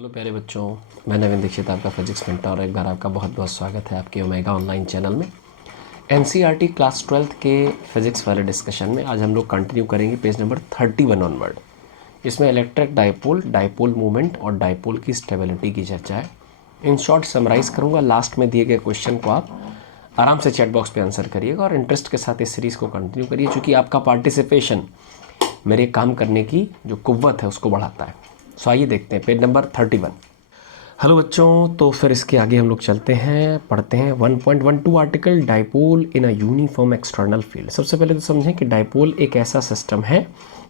Hello प्यारे बच्चों, मैं नवीन दीक्षित, आपका फिजिक्स मेंटर, और एक बार आपका बहुत बहुत स्वागत है आपके ओमेगा ऑनलाइन चैनल में। एनसीईआरटी क्लास 12th के फिजिक्स वाले डिस्कशन में आज हम लोग कंटिन्यू करेंगे पेज नंबर 31 ऑनवर्ड। इसमें इलेक्ट्रिक डाइपोल, डाइपोल मूवमेंट और डाइपोल की स्टेबिलिटी की चर्चा है। इन शॉर्ट समराइज करूँगा, लास्ट में दिए गए क्वेश्चन को आप आराम से चैट बॉक्स पर आंसर करिएगा और इंटरेस्ट के साथ इस सीरीज़ को कंटिन्यू करिए, चूँकि आपका पार्टिसिपेशन मेरे काम करने की जो कुव्वत है उसको बढ़ाता है। सो आइए देखते हैं पेज नंबर 31। हेलो बच्चों, तो फिर इसके आगे हम लोग चलते हैं, पढ़ते हैं 1.12 article dipole in a uniform external field. सबसे पहले तो समझें कि डाइपोल एक ऐसा सिस्टम है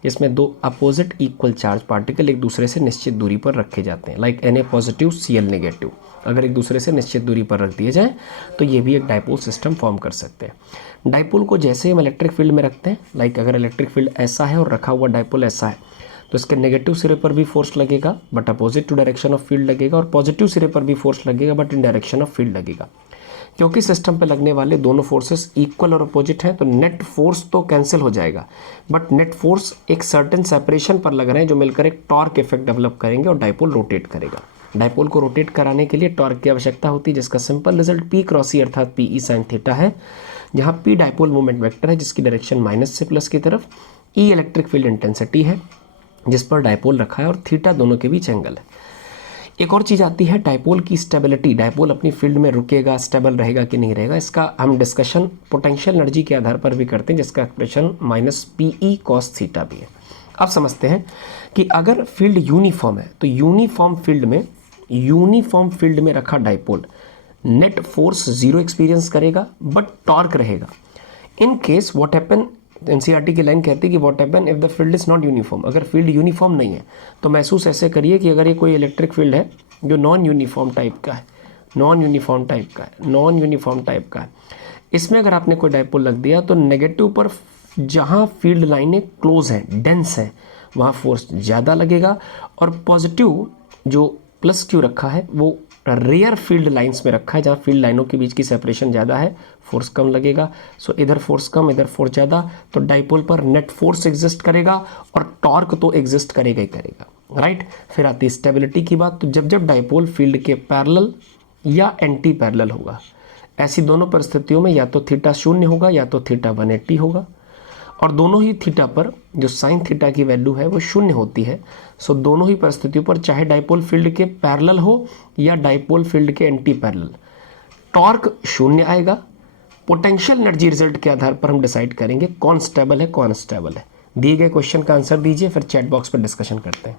जिसमें दो अपोजिट इक्वल चार्ज पार्टिकल एक दूसरे से निश्चित दूरी पर रखे जाते हैं, like Na positive Cl negative. अगर एक दूसरे से निश्चित दूरी पर रख दिए जाएँ तो ये भी एक डाइपोल सिस्टम फॉर्म कर सकते हैं। डाइपोल को जैसे ही हम इलेक्ट्रिक फील्ड में रखते हैं, लाइक अगर इलेक्ट्रिक फील्ड ऐसा है और रखा हुआ डाइपोल ऐसा है, तो इसके नेगेटिव सिरे पर भी फोर्स लगेगा but opposite to direction of field लगेगा, और पॉजिटिव सिरे पर भी फोर्स लगेगा but in direction of field लगेगा। क्योंकि सिस्टम पे लगने वाले दोनों फोर्सेस इक्वल और अपोजिट हैं, तो नेट फोर्स तो कैंसिल हो जाएगा, बट नेट फोर्स एक सर्टेन सेपरेशन पर लग रहे हैं जो मिलकर एक टॉर्क इफेक्ट डेवलप करेंगे और डाइपोल रोटेट करेगा। डाइपोल को रोटेट कराने के लिए टॉर्क की आवश्यकता होती है, जिसका सिंपल रिजल्ट पी क्रॉस ई अर्थात पी ई साइन थीटा है, जहाँ पी डाइपोल मूवमेंट वेक्टर है जिसकी डायरेक्शन माइनस से प्लस की तरफ, ई इलेक्ट्रिक फील्ड इंटेंसिटी है जिस पर डाइपोल रखा है, और थीटा दोनों के बीच एंगल है। एक और चीज़ आती है डाइपोल की स्टेबिलिटी। डाइपोल अपनी फील्ड में रुकेगा, स्टेबल रहेगा कि नहीं रहेगा, इसका हम डिस्कशन पोटेंशियल एनर्जी के आधार पर भी करते हैं, जिसका expression minus P E cos theta भी है। अब समझते हैं कि अगर फील्ड यूनिफॉर्म है तो यूनिफॉर्म फील्ड में रखा dipole net force zero experience करेगा बट टॉर्क रहेगा। In case what happen, NCERT की लाइन कहती है कि what happen if the field is not uniform. अगर फील्ड यूनिफॉर्म नहीं है तो महसूस ऐसे करिए कि अगर ये कोई इलेक्ट्रिक फील्ड है जो नॉन यूनिफॉर्म टाइप का है, इसमें अगर आपने कोई डाइपोल लग दिया तो नेगेटिव पर जहाँ फील्ड लाइनें क्लोज हैं, डेंस हैं, वहाँ फोर्स ज़्यादा लगेगा, और पॉजिटिव जो प्लस क्यू रखा है वो रेयर फील्ड लाइंस में रखा है, जहाँ फील्ड लाइनों के बीच की सेपरेशन ज़्यादा है, फोर्स कम लगेगा। सो इधर फोर्स कम, इधर फोर्स ज़्यादा, तो डाइपोल पर नेट फोर्स एग्जिस्ट करेगा और टॉर्क तो एग्जिस्ट करेगा ही करेगा, राइट। फिर आती है स्टेबिलिटी की बात। तो जब जब डाइपोल फील्ड के पैरेलल या एंटी पैरेलल होगा, ऐसी दोनों परिस्थितियों में या तो थीटा 0 होगा या तो थीटा 180 होगा, और दोनों ही थीटा पर जो साइन थीटा की वैल्यू है वो 0 होती है। सो दोनों ही परिस्थितियों पर, चाहे डाइपोल फील्ड के पैरेलल हो या डाइपोल फील्ड के एंटी पैरेलल, टॉर्क 0 आएगा। पोटेंशियल एनर्जी रिजल्ट के आधार पर हम डिसाइड करेंगे कौन स्टेबल है कौन अनस्टेबल है। दिए गए क्वेश्चन का आंसर दीजिए, फिर चैट बॉक्स पर डिस्कशन करते हैं।